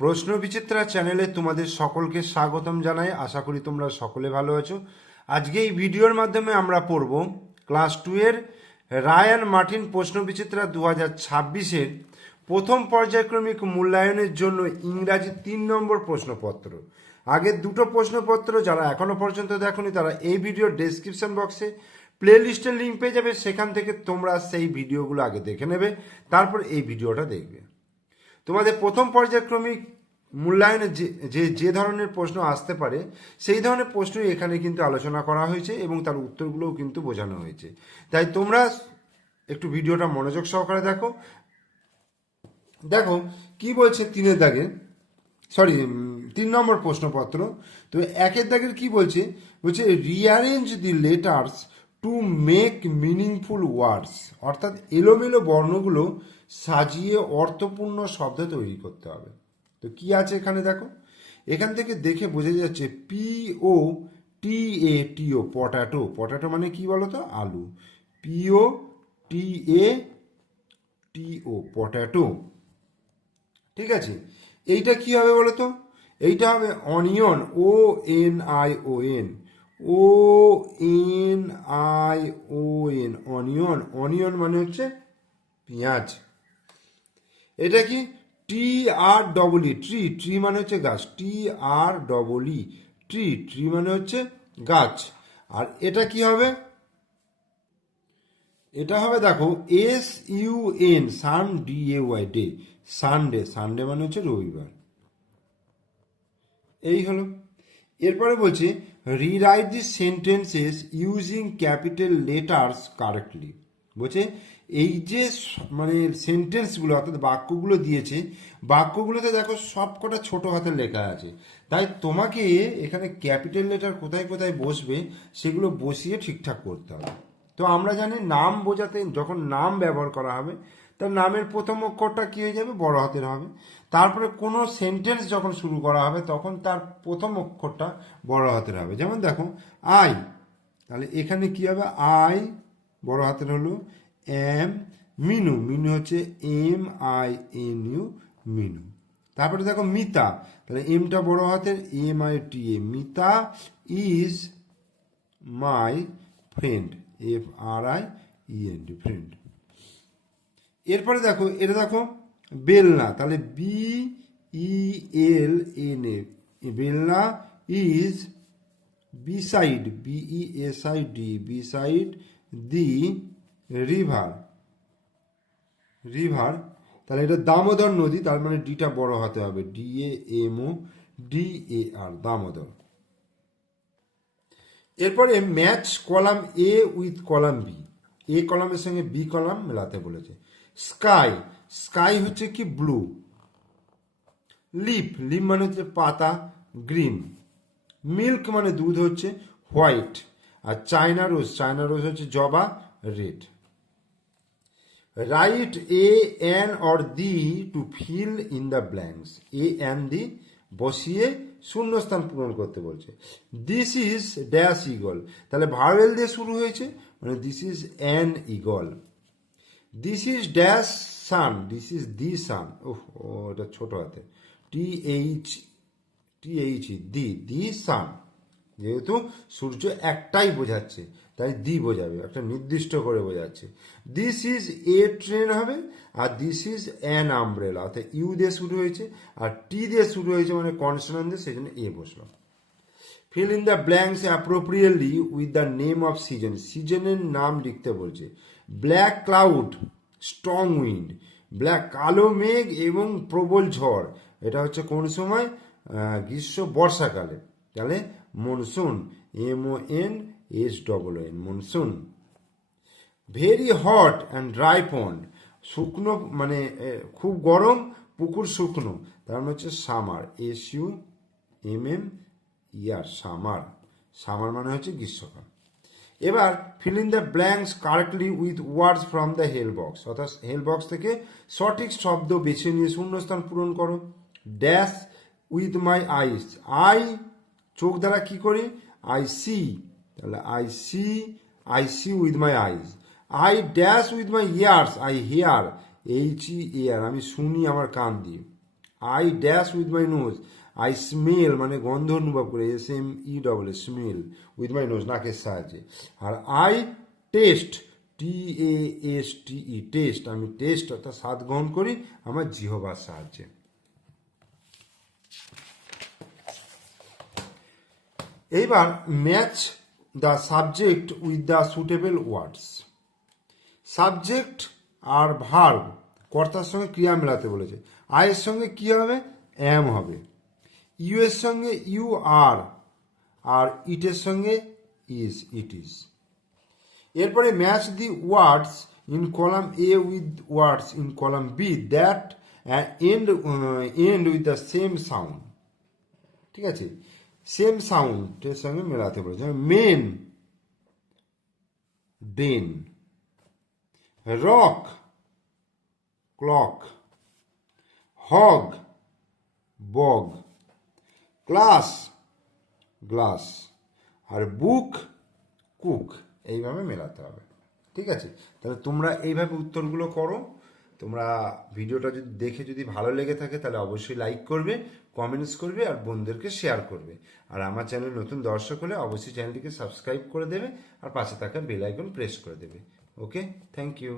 প্রশ্ন বিচিত্রা চ্যানেলে তোমাদের সকলকে স্বাগতম জানাই। আশা করি তোমরা সকলে ভালো আছো। আজকে এই ভিডিওর মাধ্যমে আমরা পড়ব ক্লাস 2 এর রায়ান মার্টিন প্রশ্ন বিচিত্রা 2026-এর প্রথম পর্যায়ক্রমিক মূল্যায়নের জন্য ইংরাজি 3 নম্বর প্রশ্নপত্র। আগের দুটো প্রশ্নপত্র যারা এখনো পর্যন্ত দেখোনি তারা এই ভিডিওর ডেসক্রিপশন বক্সে প্লে লিস্টের লিঙ্ক পেয়ে যাবে, সেখান থেকে তোমরা সেই ভিডিওগুলো আগে দেখে নেবে, তারপর এই ভিডিওটা দেখবে। তোমাদের প্রথম পর্যায়ক্রমিক মূল্যায়নে যে ধরনের প্রশ্ন আসতে পারে সেই ধরনের প্রশ্নই এখানে কিন্তু আলোচনা করা হয়েছে এবং তার উত্তরগুলোও কিন্তু বোঝানো হয়েছে। তাই তোমরা একটু ভিডিওটা মনোযোগ সহকারে দেখো। দেখো কি বলছে 3 নম্বর প্রশ্নপত্র। তো 1 দাগের কি বলছে, rearrange the letters to make meaningful ওয়ার্ডস, অর্থাৎ এলোমেলো বর্ণগুলো সাজিয়ে অর্থপূর্ণ শব্দ তৈরি করতে হবে। তো কি আছে এখানে দেখো, এখান থেকে দেখে বোঝা যাচ্ছে POTATO, পটাটো। পটাটো মানে কি বলতো, আলু। POTATO, potato. ঠিক আছে, এইটা কি হবে বলতো, এইটা হবে অনিয়ন, ONION, অনিয়ন। অনিয়ন মানে হচ্ছে পেঁয়াজ। এটা কি TREE, ট্রি। ট্রি মানে হচ্ছে গাছ। TREE, tree. ট্রি মানে হচ্ছে গাছ। আর এটা কি হবে, এটা হবে দেখো SUN, sun, DAY, day. Sunday. Sunday মানে হচ্ছে রবিবার। এই হলো। এরপরে বলছে rewrite the sentences using capital letters correctly. বলছে এই যে মানে সেন্টেন্সগুলো অর্থাৎ বাক্যগুলো দিয়েছে, বাক্যগুলোতে দেখো সব কটা ছোট হাতের লেখা আছে। তাই তোমাকে এখানে ক্যাপিটাল লেটার কোথায় কোথায় বসবে সেগুলো বসিয়ে ঠিকঠাক করতে হবে। তো আমরা জানি নাম বোঝাতে যখন নাম ব্যবহার করা হবে তার নামের প্রথম অক্ষরটা কী হয়ে যাবে, বড় হাতের হবে। তারপরে কোনো সেন্টেন্স যখন শুরু করা হবে তখন তার প্রথম অক্ষরটা বড় হাতের হবে। যেমন দেখো আই, তাহলে এখানে কি হবে, আই বড় হাতের হলো। এম, মিনু। মিনু হচ্ছে MINU, মিনু। তারপরে দেখো মিতা, তাহলে এমটা বড় হাতের, MITA, Mita is my friend, FRIEND, friend. এরপরে দেখো এটা দেখো বেলনা, তাহলে BELNA, Belna is beside, BESID, beside the river, river. তাহলে এটা দামোদর নদী, তার মানে ডিটা বড় হাতে হবে, DAMODAR, দামোদর। এরপরে match column A with column B, A কলামের সঙ্গে B কলাম মেলাতে বলেছে। স্কাই, স্কাই হচ্ছে কি ব্লু। লিপ, লিপ মানে হচ্ছে পাতা, গ্রিন। মিল্ক মানে দুধ হচ্ছে হোয়াইট। আর চায়না রোজ, চায়না রোজ হচ্ছে জবা, red. Write AN or the to fill in the blanks, AN the বসিয়ে শূন্যস্থান পূরণ করতে বলছে। দিস ইজ ড্যাশ ইগল, তাহলে ভাওয়েল দিয়ে শুরু হয়েছে মানে this is an eagle. This is dash sun, this is the sun, এটা ছোট হাতে, THE, দি সান। যেহেতু সূর্য একটাই বোঝাচ্ছে তাই দি বোঝাবে, একটা নির্দিষ্ট করে বোঝাচ্ছে। দিস ইজ এ ট্রেন হবে, আর দিস ইজ অ্যান আমব্রেলা, অর্থাৎ ইউ দিয়ে শুরু হয়েছে আর টি দিয়ে শুরু হয়েছে মানে কনসোনান্ট দিয়ে, সেই জন্য এ বসলো। Feel in the blanks appropriately with the name off season, সিজনের নাম লিখতে বলছে। Black cloud, strong wind. Black, কালো মেঘ এবং প্রবল ঝড়, এটা হচ্ছে কোন সময়, গ্রীষ্ম বর্ষাকালে, তাহলে monsoon, MONSON, monsoon. Very hot and dry pond, শুকনো মানে খুব গরম, পুকুর শুকনো, তার মানে হচ্ছে সামার, SUMMER, সামার। সামার মানে হচ্ছে গ্রীষ্মকাল। এবার fill in the blanks correctly with words from the help box, অর্থাৎ হেল বক্স থেকে সঠিক শব্দ বেছে নিয়ে শূন্যস্থান পূরণ করো। Dash with my eyes, eye চোখ দ্বারা কি করি, আই সি, তাহলে I see with my eyes. I dash with my ears, I hear, HEAR, আমি শুনি আমার কান দিয়ে। I dash with my nose, I smell মানে গন্ধ অনুভব করে, SME smell with my nose নাকের সাহায্যে। আর আই টেস্ট, TASTE টেস্ট, আমি টেস্ট অর্থাৎ স্বাদ গ্রহণ করি আমার জিহ্বার সাহায্যে। এইবার match the subject with the suitable words. Subject আর ভার্ব কর্তার সঙ্গে ক্রিয়া মেলাতে বলেছে। আয়ের সঙ্গে কি হবে? অ্যাম হবে। ইউ এর সঙ্গে ইউ আর, আর ইটের সঙ্গে ইজ, ইট ইজ। এরপরে match the words in column A with words in column B that end with the same sound. ঠিক আছে, সেম সাউন্ডের সঙ্গে মেলাতে বলেছে। Men, den, rock, clock, hog, bog, class, glass, আর বুক, কুক। এইভাবে মেলাতে হবে। ঠিক আছে, তাহলে তোমরা এইভাবে উত্তরগুলো করো। তোমরা ভিডিওটা যদি দেখে যদি ভালো লেগে থাকে তাহলে অবশ্যই লাইক করবে, কমেন্টস করবে আর বন্ধুদেরকে শেয়ার করবে। আর আমার চ্যানেল নতুন দর্শক হলে অবশ্যই চ্যানেলটিকে সাবস্ক্রাইব করে দেবে আর পাশে থাকা বেল আইকন প্রেস করে দেবে। ওকে, থ্যাংক ইউ।